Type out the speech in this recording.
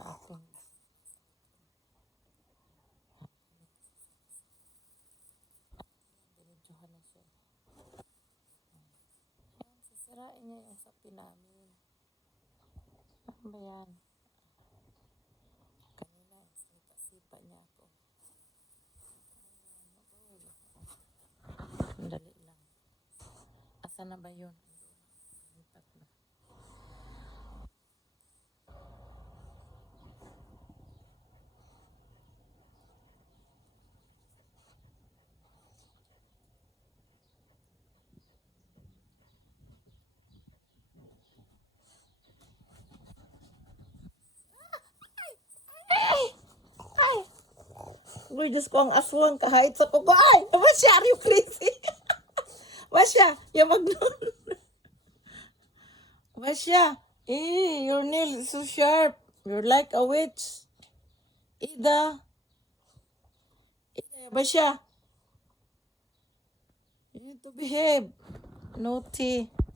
sa akin. Diretsuhan na siya. Yan, sisirain niya yung sapi namin. Ano ba yan? Kanina, sipa niya ako. Dali lang. Asa na ba yun? Lipat na. Uy, Diyos ko, ang aswang kahit sa kuko. Ay! Masya, are you crazy? Masya, yung magnon. Masya, your nail is so sharp. You're like a witch. Ida. Masya. You need to behave. Naughty.